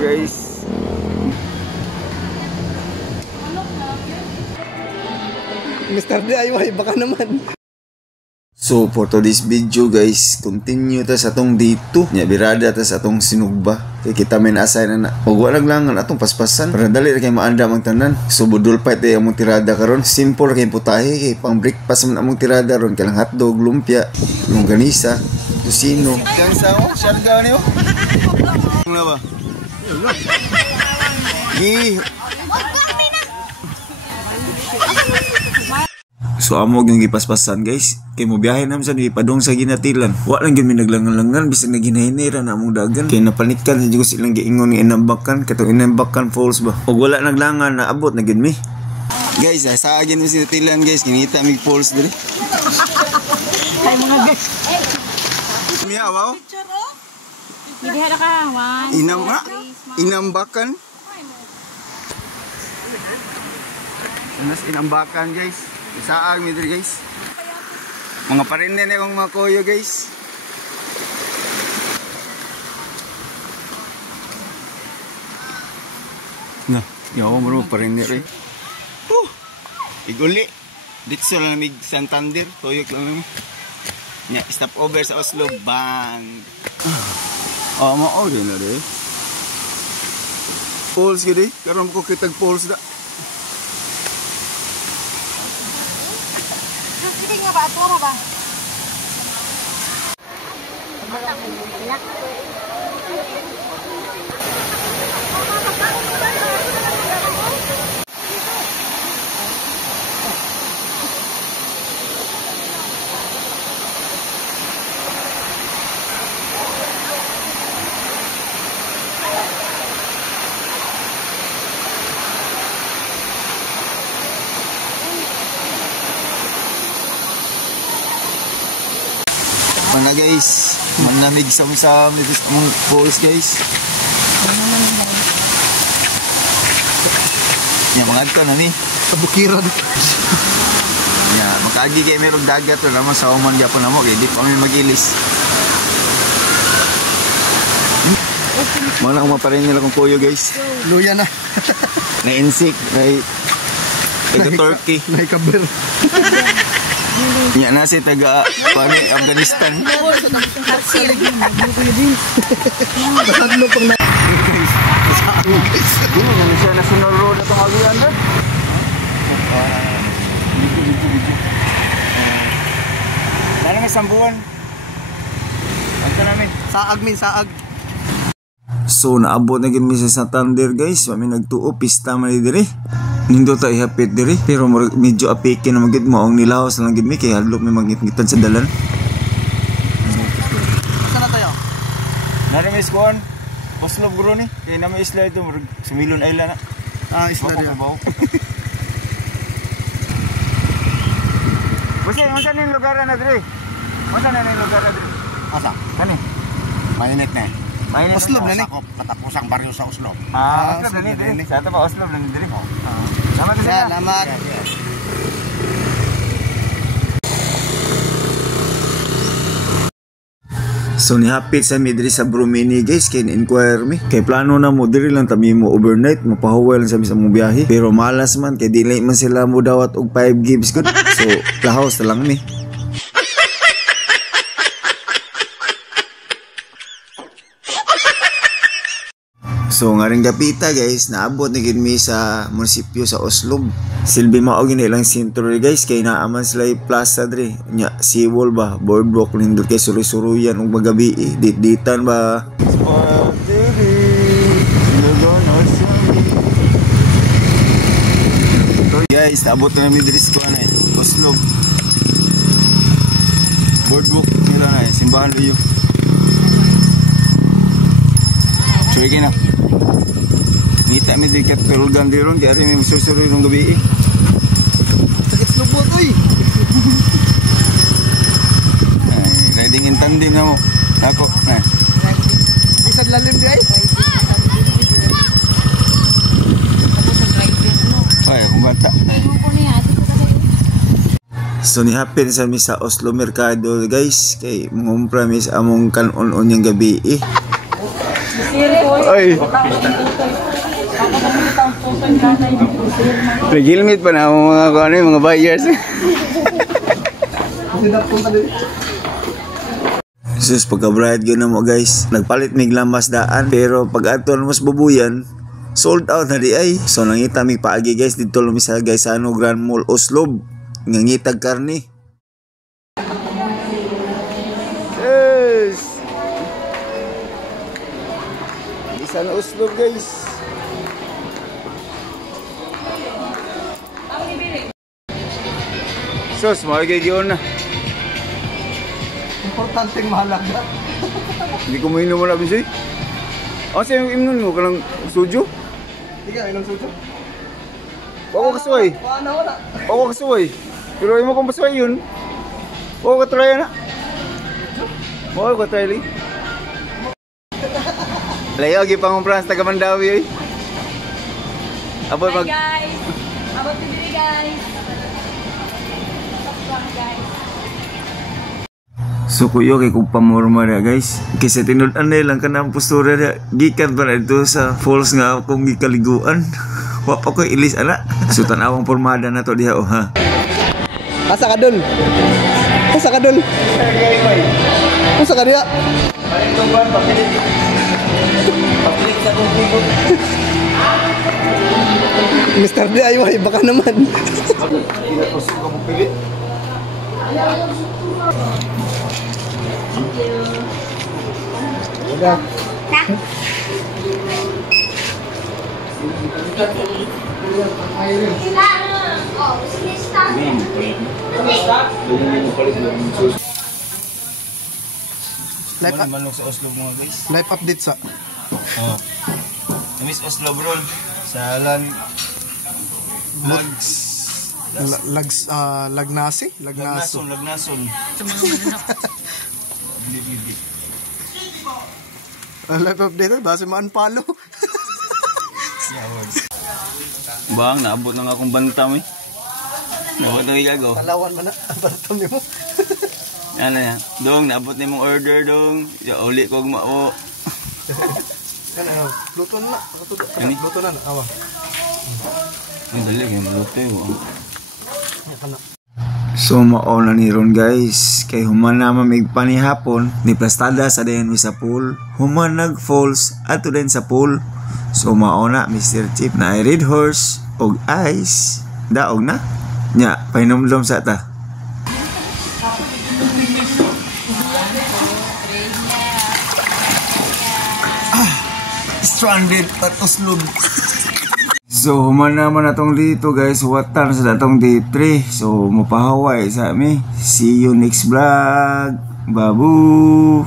Guys. Mr. DIY, baka naman. So for today's video guys, continue ta sa atong dito. Nya birada ta sa atong sinugba. Kay kita may na-assign na. Ug wala lang atong paspasan para dali ra kay maanda ang tanan. So budol pa tay among tirada karon. Simple kay putahe kay pang breakfast man among tirada ron kay lang hotdog, lumpia, longganisa, tusino. Kan sao? Sharga niyo. Ano ba? So amo yung gipaspasan guys. Kay mo biyahe naman sa ipadong sa ginatilan. Wa lang gyud mi naglangan-langan bisag naginahinira na among dagan. Kay napanikan sa jud silang giingon ni inambakan katong inambakan falls ba. Og wala naglangan na abot na gyud mi. Guys, sa agin mo si Tilan guys, kinita mi falls dire. Ay mga guys. Miya wow. Hindi hada ka. Inambakan. Anas inambakan guys. Isaag mi diri guys. Mga parinde na yung mga koyo guys. Na, yawa mo parinde rin. Iguli. Dito lang mig Santander, toyok lang mo. Nya stop over sa Oslo bang. Mao din na rin. Poles gid karon ko kitag poles da. Hindi nga ba? Ato ba? Mana guys, manamig sa among falls guys. Ya mga adto na ni Sa bukiran. Ya makaagi kay merong dagat to naman sa uman gyapon namo kay di pa mi magilis. Mana ko maparin nila kung kuyo guys. Luya na. Na insect, na turkey, na kaber. nya na si taga pani Afghanistan. Tatlo pang na. Ini siya national road atong agian na. Dala nga sambuan. Agto namin. Saag. So naabot na gid mi sa Santander guys. Kami nagtuo pista man diri. Nindo ta ihapit diri pero medyo apike na magid mo ang nilawas lang gid mi kay hadlok mi mangitan sa dalan. Saan na tayo? Nara mi squad. Oslo bro ni. Kay na may isla ito Sumilon Island na. Isla diyan. Masa ning lugar na diri? Masa na ning lugar na diri? Asa? Kani? Mainit na eh. Mainit Oslo na ni. Katapusang baryo sa Oslo. Oslo na ni diri. Sa ato pa Oslo na ni diri. Salamat sa. Salamat. So nihapit sa midri sa Brumini guys kay inquire mi kay plano na mo diri lang tami mo overnight mapahuway lang sa among biyahe pero malas man kay dili man sila mo dawat og 5 gigs good so lahos na lang mi. So nga rin gapita guys, naabot na gid mi sa munisipyo sa Oslo. Silbi mao gini lang sentro guys kay naaman sila plaza dre. Nya seawall ba, boardwalk nindot kay suruy-suruyan ug magabi dit-ditan ba. Guys, naabot na mi diri sa Oslo. Boardwalk nila na simbahan uyo. Suwi na. Ngita mi di katulgan di ron, di ari mi susuroy nung gabi. Sakit sa lubot oy. Riding in tandem na mo. Ako, na. Isa lalim di ay. Ay, kung bata. So nihapin sa mi sa Oslo Mercado guys, kay mong promise among kanon-on yung gabi. Oy. Nag-helmet pa na ang mga buyers. Sus, pagka-bright gano'n mo guys, nagpalit mig lamas daan, pero pag ato mas bubuyan, sold out na di ay. So nangita mig paagi guys, dito lumisa guys sa Grand Mall Oslob, ngangitag karni. Yes! Isa na Oslob guys. Sus, magiging na. Importanteng mahalaga. Hindi ko mainom mo na bisoy. Sa'yo yung imnon mo, kanang sujo? Hindi ka, ilang suso? Wako kasuway. Wala. Wako kasuway. Pero imo kong basuway yun. Wako katry na. Wako katry li. Layo, gipang Frans, taga Mandawi eh. Abot Hi guys! Abot TV guys! Guys. So kuyo kay kung pamorma na guys. Kasi tinudan na lang ka na ang postura na. Gikan pa na ito sa falls nga akong gikaliguan. Wapa ko ilis ana. So tanawang formada na to diha ha. Asa ka dun? Asa ka dun? Asa ka diha? Mr. DIY, baka naman. Manok sa Oslo mga guys. Live update sa Oh. Miss Oslo bro. Sa Lagnason. Lagnason. Live update base man follow. Bang, naabot na nga akong bantam eh. Naabot na igago. Talawan man na bantam mo. Ano yan? Dong, naabot na mong order dong. Uli ko gumao. Ano, luto na. Ani? Luto na. Awa. Ay, dali kayo maluto yun. So mao na ni ron guys. Kay human naman may panihapon. Ni plastada sa dayan sa pool. Human nag-falls ato din sa pool. So mao na Mr. Chip na ay Red Horse og ice. Daog na. Nya, painomdom sa ta. Stranded at Oslo. So human naman natong dito guys. Watan sa datong day 3. So mapahaway sa amin. See you next vlog. Babu.